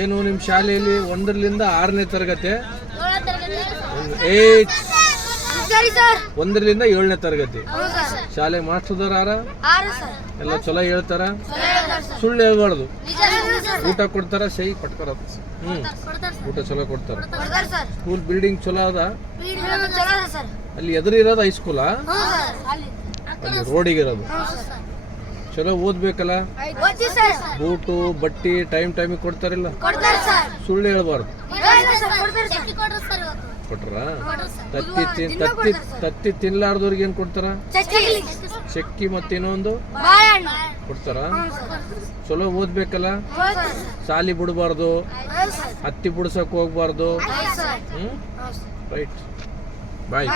ಏನು ನಿಮ್ಮ ಶಾಲೆಯಲ್ಲಿ ಒಂದರಿಂದ ಆರನೇ ತರಗತಿ? ಏ ಏಳನೇ ತರಗತಿ. ಶಾಲೆ ಸರ್ ಎಲ್ಲ ಚಲೋ ಹೇಳ್ತಾರ? ಸುಳ್ಳು ಹೇಳ್ಬಾರ್ದು. ಊಟ ಕೊಡ್ತಾರ ಸೈ ಪಟ್ಕರ ಹ್ಮ್. ಊಟ ಚಲೋ ಕೊಡ್ತಾರ. ಸ್ಕೂಲ್ ಬಿಲ್ಡಿಂಗ್ ಚಲೋ ಅದ? ಅಲ್ಲಿ ಎದುರಿರೋದು ಹೈಸ್ಕೂಲಾ ಅಲ್ಲಿ ಅಲ್ಲಿ ಚಲೋ ಓದ್ಬೇಕಲ್ಲ? ಬೂಟು ಬಟ್ಟಿ ಟೈಮ್ ಟೈಮಿಗೆ ಕೊಡ್ತಾರಿಲ್ಲ? ಕೊಡ್ತಾರೆ ಸರ್. ಸುಳ್ಳು ಹೇಳ್ಬಾರ್ದು. ಸರ್ ಕೊಡ್ತಾರೆ ಸರ್. ಕೊಡ್ತಾರೆ ಸರ್ ಇವತ್ತು. ಕೊಟ್ರ? ತತ್ತಿ ತಿನ್ ತತ್ತಿ ತತ್ತಿ ತಿನ್ಲಾರ್ದವ್ರಿಗೆ ಏನ್ ಕೊಡ್ತಾರ? ಚಕ್ಕಿ ಮತ್ತೆ ಇನ್ನೊಂದು? ಬಾಳೆಹಣ್ಣು. ಕೊಡ್ತಾರ? ಚಲೋ ಓದ್ಬೇಕಲ್ಲ? ಸಾಲಿ ಬಿಡಬಾರ್ದು. ಹತ್ತಿ ಬಿಡ್ಸಕ್ ಹೋಗ್ಬಾರ್ದು. ಹೌದು ಸರ್. ಹ್ಮ್? ಹೌದು ಸರ್. ರೈಟ್. ಬಾಯ್.